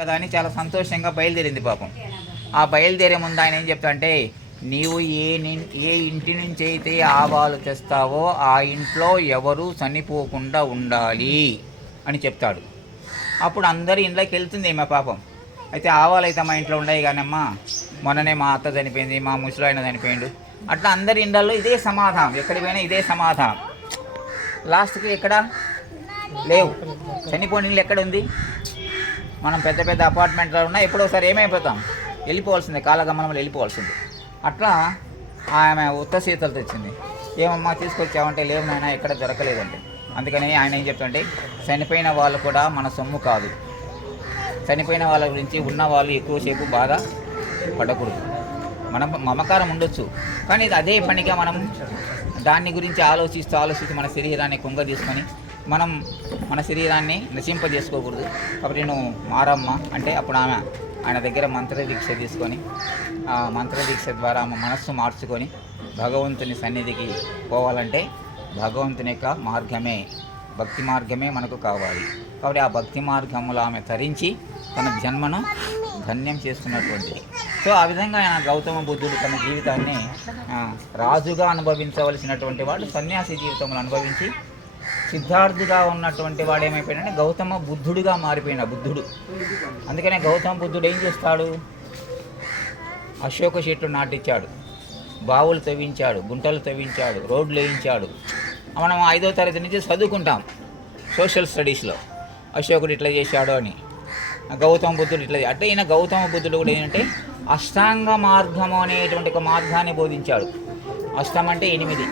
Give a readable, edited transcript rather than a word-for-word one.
కదా అని చాలా సంతోషంగా బయలుదేరింది పాపం. ఆ బయలుదేరే ముందు ఆయన ఏం చెప్తాడంటే, నీవు ఏ ఇంటి నుంచి అయితే ఆవాలు తెస్తావో ఆ ఇంట్లో ఎవరు చనిపోకుండా ఉండాలి అని చెప్తాడు. అప్పుడు అందరి ఇంట్లోకి వెళ్తుంది మా పాపం. అయితే ఆవాలు అయితే మా ఇంట్లో ఉండవు కానమ్మా, మొన్ననే మా అత్త చనిపోయింది, మా ముసలాయన చనిపోయిండు, అట్లా అందరి ఇండ్లలో ఇదే సమాధానం, ఎక్కడికి పోయినా ఇదే సమాధానం. లాస్ట్కి ఎక్కడ లేవు, చనిపోయిన ఇల్లు ఎక్కడ ఉంది? మనం పెద్ద పెద్ద అపార్ట్మెంట్లో ఉన్నా ఎప్పుడో ఒకసారి ఏమైపోతాం, వెళ్ళిపోవాల్సిందే, కాలగమనంలో వెళ్ళిపోవాల్సిందే. అట్లా ఆమె ఉత్త శీతలు తెచ్చింది. ఏమమ్మా తీసుకొచ్చామంటే, లేవు నాయన ఎక్కడ దొరకలేదంటే. అందుకని ఆయన ఏం చెప్తుంటే, చనిపోయిన వాళ్ళు కూడా మన సొమ్ము కాదు, చనిపోయిన వాళ్ళ గురించి ఉన్న వాళ్ళు ఎక్కువసేపు బాధ పడకూడదు. మనం మమకారం ఉండొచ్చు, కానీ అదే పనిగా మనం దాన్ని గురించి ఆలోచిస్తూ మన శరీరాన్ని కుంగ తీసుకొని మనం మన శరీరాన్ని నశింపజేసుకోకూడదు. కాబట్టి నువ్వు మారమ్మ అంటే, అప్పుడు ఆయన దగ్గర మంత్రదీక్ష తీసుకొని, ఆ మంత్రదీక్ష ద్వారా మనస్సు మార్చుకొని భగవంతుని సన్నిధికి పోవాలంటే భగవంతుని యొక్క మార్గమే, భక్తి మార్గమే మనకు కావాలి. కాబట్టి ఆ భక్తి మార్గములో ఆమె తరించి తన జన్మను ధన్యం చేసుకున్నటువంటిది. సో ఆ విధంగా ఆయన గౌతమ బుద్ధుడు తన జీవితాన్ని రాజుగా అనుభవించవలసినటువంటి వాడు సన్యాసి జీవితంలో అనుభవించి సిద్ధార్థుగా ఉన్నటువంటి వాడు ఏమైపోయాడంటే గౌతమ బుద్ధుడిగా మారిపోయిన బుద్ధుడు. అందుకనే గౌతమ బుద్ధుడు ఏం చేస్తాడు? అశోక చెట్లు నాటించాడు, బావులు తవ్వించాడు, గుంటలు తవ్వించాడు, రోడ్లు వేయించాడు. మనం 5వ తరగతి నుంచి చదువుకుంటాం సోషల్ స్టడీస్లో, అశోకుడు ఇట్లా చేశాడు అని, గౌతమ బుద్ధుడు ఇట్లా. అంటే ఈయన గౌతమ బుద్ధుడు కూడా ఏంటంటే అష్టాంగ మార్గము అనేటువంటి ఒక మార్గాన్ని బోధించాడు. అష్టం అంటే 8,